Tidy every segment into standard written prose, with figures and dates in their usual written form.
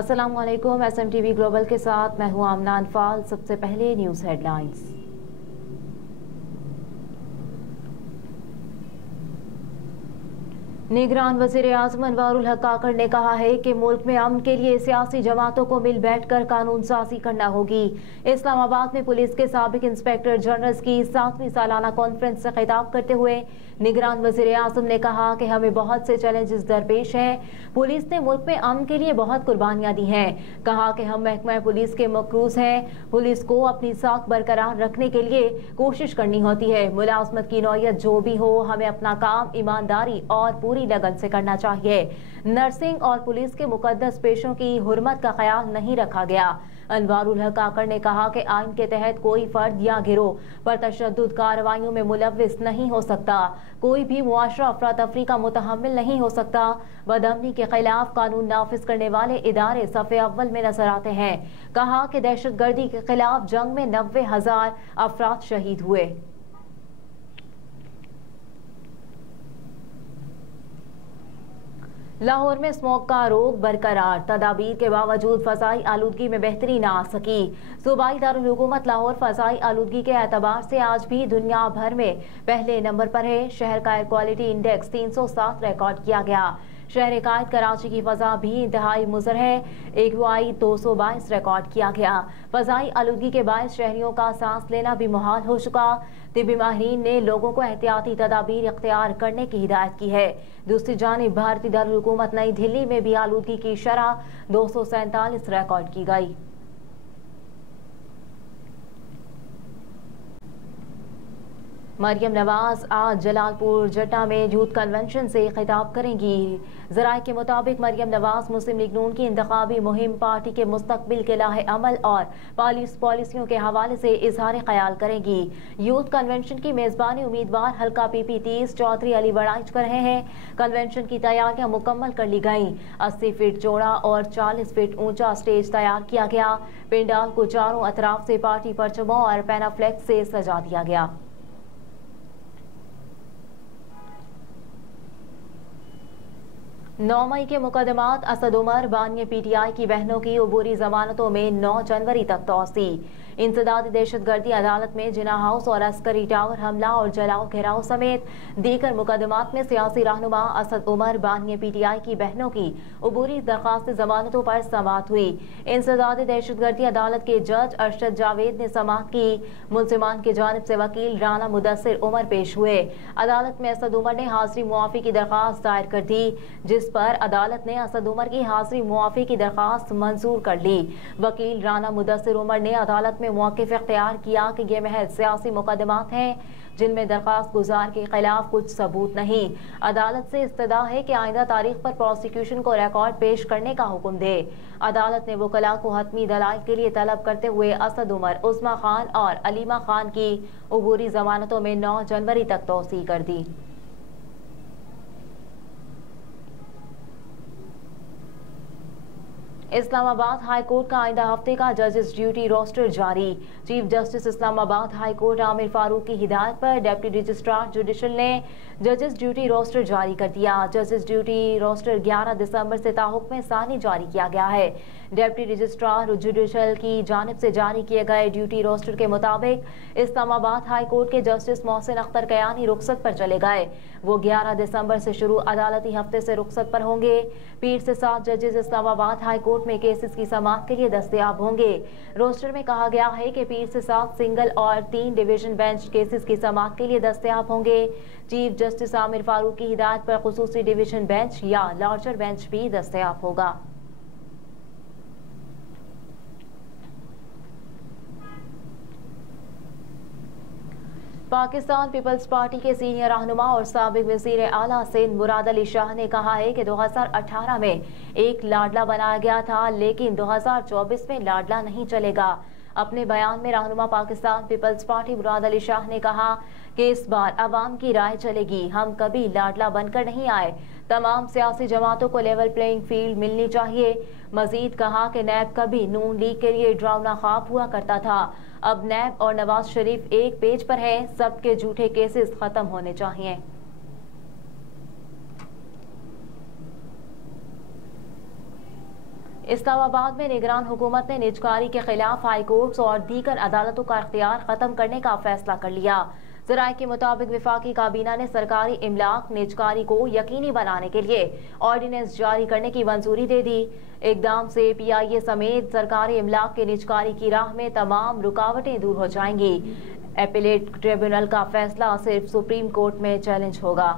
अस्सलाम वालेकुम। SMTV global के साथ मैं हूं आमना अनफाल। सबसे पहले न्यूज़ हेडलाइंस। निगरान वज़ीर आज़म अनवारुल हक काकड़ ने कहा है कि मुल्क में अमन के लिए सियासी जमातों को मिल बैठकर कानून साजी करना होगी। इस्लामाबाद में पुलिस के साबिक इंस्पेक्टर जनरल की 7वीं सालाना कॉन्फ्रेंस से खिताब करते हुए निगरान वज़ीर आज़म ने कहा कि हमें बहुत से चैलेंजेस दरपेश हैं। पुलिस ने मुल्क में अमन के लिए बहुत कुर्बानियां दी हैं। कहा कि हम महकमा पुलिस के मकरूज हैं। पुलिस को अपनी साख बरकरार रखने के लिए कोशिश करनी होती है। मुलाजमत की नौयत जो भी हो, हमें अपना काम ईमानदारी और पूरी लगन से करना चाहिए। नर्सिंग और पुलिस के मुकद्दस पेशों की हुर्मत का ख्याल नहीं रखा गया। अनवारुल हक काकड़ ने कहा कि आइन के तहत कोई फर्द या गिरोह पर तशद्दुद कार्रवाइयों में मुलव्विस नहीं हो सकता। कोई भी मुआशरा अफरा तफरी का मुतहम्मिल नहीं हो सकता। बदअमनी के खिलाफ कानून नाफिज करने वाले इदारे सफ़े अव्वल में नजर आते हैं। कहा कि दहशत गर्दी के खिलाफ जंग में 90,000 अफराद शहीद हुए। लाहौर में स्मोक का रोक बरकरार, तदाबीर के बावजूद फ़ज़ाई आलूदगी में बेहतरी न आ सकी। सूबाई दारुल हुकूमत लाहौर फ़ज़ाई आलूदगी के एतबार से आज भी दुनिया भर में पहले नंबर पर है। शहर का एयर क्वालिटी इंडेक्स 307 रिकॉर्ड किया गया। शहर कायद कराची की फ़ज़ा भी इंतहाई मुज़र है। AQI 222 रिकॉर्ड किया गया। फ़ज़ाई आलूदगी के बायस शहरियों का सांस लेना भी मुहाल हो चुका। तिब्बी माहिरीन ने लोगों को एहतियाती तदाबीर इख्तियार करने की हिदायत की है। दूसरी जानिब भारतीय दारुल हुकूमत नई दिल्ली में भी आलूदगी की शरह 247 रिकॉर्ड की गई। मरियम नवाज आज जलालपुर जट्टा में यूथ कन्वेंशन से खिताब करेंगी। ज़राए के मुताबिक मरियम नवाज मुस्लिम लीग नून की इंतखाबी मुहिम, पार्टी के मुस्तकबिल के लाहे अमल और पॉलिसियों के हवाले से इजहार ख्याल करेंगी। यूथ कन्वेंशन की मेज़बानी उम्मीदवार हल्का PP 30 चौधरी अली बड़ाइच कर रहे हैं। कन्वेंशन की तैयारियां मुकम्मल कर ली गईं। 80 फीट चौड़ा और 40 फीट ऊंचा स्टेज तैयार किया गया। पेंडाल को चारों अतराफ से पार्टी परचमों और पैनाफ्लेक्स से सजा दिया गया। 9 मई के मुकदमात असद उमर बानिया PTI की बहनों की अबूरी जमानतों में 9 जनवरी तक तौसी। इंसदादी दहशतगर्दी अदालत में जिना हाउस और अस्करी टावर हमला और जलाओ घेराव समेत दीगर मुकदमात में सियासी रहनुमा असद उमर बानिया PTI की बहनों की अबूरी दरखास्त जमानतों पर समाअत हुई। इंसदादी दहशतगर्दी अदालत के जज अरशद जावेद ने समाअत की। मुलजिमान की जानिब से वकील राना मुदस्सिर उमर पेश हुए। अदालत में असद उमर ने हाजिरी मुआफी की दरखास्त दायर कर दी, जिस पर अदालत ने असद उमर की हाजिरी मुआफी की दरखास्त मंजूर कर ली। वकील राना मुदस्सिर उमर ने अदालत में मौक़िफ़ इख्तियार किया कि ये महज सियासी मुकदमात हैं जिनमें दरखास्त गुजार के खिलाफ कुछ सबूत नहीं। अदालत से इस्तदा है कि आइंदा तारीख पर प्रोसिक्यूशन को रिकॉर्ड पेश करने का हुक्म दे। अदालत ने वकला को हतमी दलाइल के लिए तलब करते हुए असद उमर, उस्मा खान और अलीमा खान की अबूरी जमानतों में 9 जनवरी तक तौसीह कर दी। इस्लामाबाद हाई कोर्ट का आइंदा हफ्ते का जजेस ड्यूटी रोस्टर जारी। Chief justice Islamabad high court Aamir Farooq की हिदायत पर डिप्टी रजिस्ट्रार जुडिशल ने जजेस ड्यूटी रोस्टर जारी कर दिया। जजेस ड्यूटी रोस्टर 11 दिसंबर से ताहुक्म सानी जारी किया गया है। डिप्टी रजिस्ट्रार जुडिशल की जानिब से जारी किए गए ड्यूटी रोस्टर के मुताबिक इस्लामाबाद हाई कोर्ट के जस्टिस मोहसिन अख्तर कयानी रुखसत पर चले गए। वो 11 दिसंबर से शुरू अदालती हफ्ते से रुखसत पर होंगे। पीर से 7 जजेस इस्लामाबाद हाई कोर्ट में केसेस की समाअत के लिए दस्तयाब होंगे। रोस्टर में कहा गया है कि पीर से 7 सिंगल और 3 डिवीजन बेंच केसेस की समाअत के लिए दस्तयाब होंगे। चीफ जस्टिस आमिर फारूक की हिदायत पर खुसूसी डिवीजन बेंच या लार्जर बेंच भी दस्तयाब होगा। पाकिस्तान पीपल्स पार्टी के सीनियर रहनुमा और साबिक वज़ीर आला सिंध मुराद अली शाह ने कहा है कि 2018 में एक लाडला बनाया गया था, लेकिन 2024 में लाडला नहीं चलेगा। अपने बयान में रहनुमा पाकिस्तान पीपल्स पार्टी मुराद अली शाह ने कहा कि इस बार अवाम की राय चलेगी, हम कभी लाडला बनकर नहीं आए। तमाम सियासी जमातों को लेवल प्लेइंग फील्ड मिलनी चाहिए। मजीद कहा कि नैब कभी नून लीग के लिए डरावना ख्वाब हुआ करता था, अब नैब और नवाज शरीफ एक पेज पर है। सबके झूठे केसेस खत्म होने चाहिए। इस्लामाबाद में निगरान हुकूमत ने निजकारी के खिलाफ हाई कोर्ट और दीगर अदालतों का इख्तियार खत्म करने का फैसला कर लिया। ज़राए के मुताबिक विफाकी काबीना ने सरकारी इमलाक निजकारी को यकीनी बनाने के लिए ऑर्डिनेंस जारी करने की मंजूरी दे दी। इकदाम से PIA समेत सरकारी इमलाक के निजकारी की राह में तमाम रुकावटें दूर हो जाएंगी। एपीलेट ट्रिब्यूनल का फैसला सिर्फ सुप्रीम कोर्ट में चैलेंज होगा।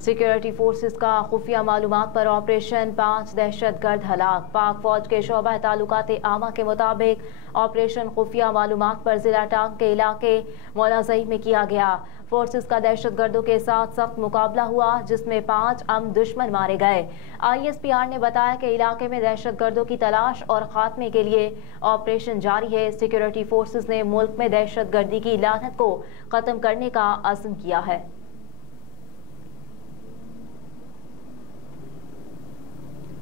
सिक्योरिटी फोर्सेस का खुफिया मालूमात पर ऑपरेशन, 5 दहशतगर्द हलाक। पाक फौज के शोबा ताल्लुकात आमा के मुताबिक ऑपरेशन खुफिया मालूमात पर जिला टांग के इलाके मौलाजई में किया गया। फोर्सेस का दहशतगर्दों के साथ सख्त मुकाबला हुआ, जिसमें 5 अम दुश्मन मारे गए। ISPR ने बताया कि इलाके में दहशतगर्दों की तलाश और खात्मे के लिए ऑपरेशन जारी है। सिक्योरिटी फोर्सेस ने मुल्क में दहशतगर्दी की लानत को खत्म करने का अज़्म किया है।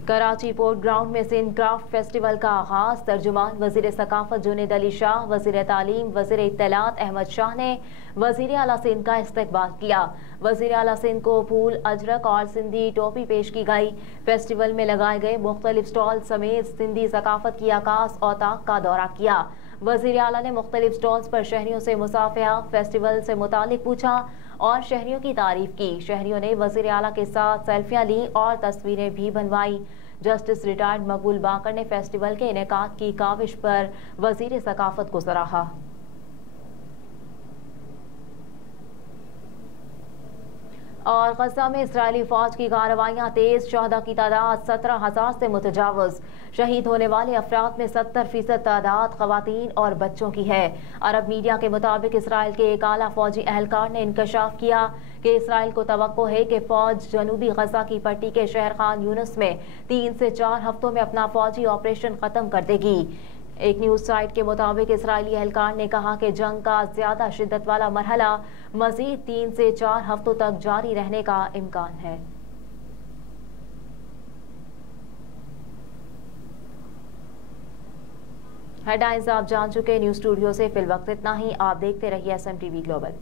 कराची पोर्ट ग्राउंड में सिंध क्राफ्ट फेस्टिवल का आगाज। तर्जुमान वजीर सकाफत जुनेद अली शाह, वजीर तालीम, वजीर इत्तलात अहमद शाह ने वजीर आला सिंध का इस्तकबाल किया। वजीर आला सिंध को फूल, अजरक और सिंधी टोपी पेश की गई। फेस्टिवल में लगाए गए मुख्तलिफ स्टॉल समेत सिंधी सकाफत की आकाश औताक का दौरा किया। वजीर आला ने मुख्तलिफ स्टॉल्स पर शहरियों से मुसाफिहा, फेस्टिवल से मुतालिक पूछा और शहरियों की तारीफ की। शहरियों ने वजीर आला के साथ सेल्फियां ली और तस्वीरें भी बनवाई। जस्टिस रिटायर्ड मकबूल बाकर ने फेस्टिवल के इनेकाद की काविश पर वजीर सकाफत को सराहा। और गजा में इस्राएली फौज की कार्रवाइयां तेज। शहदा की तादाद 17,000 से मुतजावज। शहीद होने वाले अफराद में 70% तादाद खवातीन और बच्चों की है। अरब मीडिया के मुताबिक इसराइल के एक आला फौजी एहलकार ने इंकशाफ किया कि इसराइल को तवक्को है कि फौज जनूबी गजा की पट्टी के शहर खान यूनुस में 3 से 4 हफ्तों में अपना फौजी ऑपरेशन खत्म कर देगी। एक न्यूज साइट के मुताबिक इसराइली एहलकार ने कहा कि जंग का ज्यादा शिद्दत वाला मरहला मजीद 3 से 4 हफ्तों तक जारी रहने का इम्कान है। हेडलाइंस आप जान चुके। न्यूज स्टूडियो से फिल वक्त इतना ही। आप देखते रहिए SMTV ग्लोबल।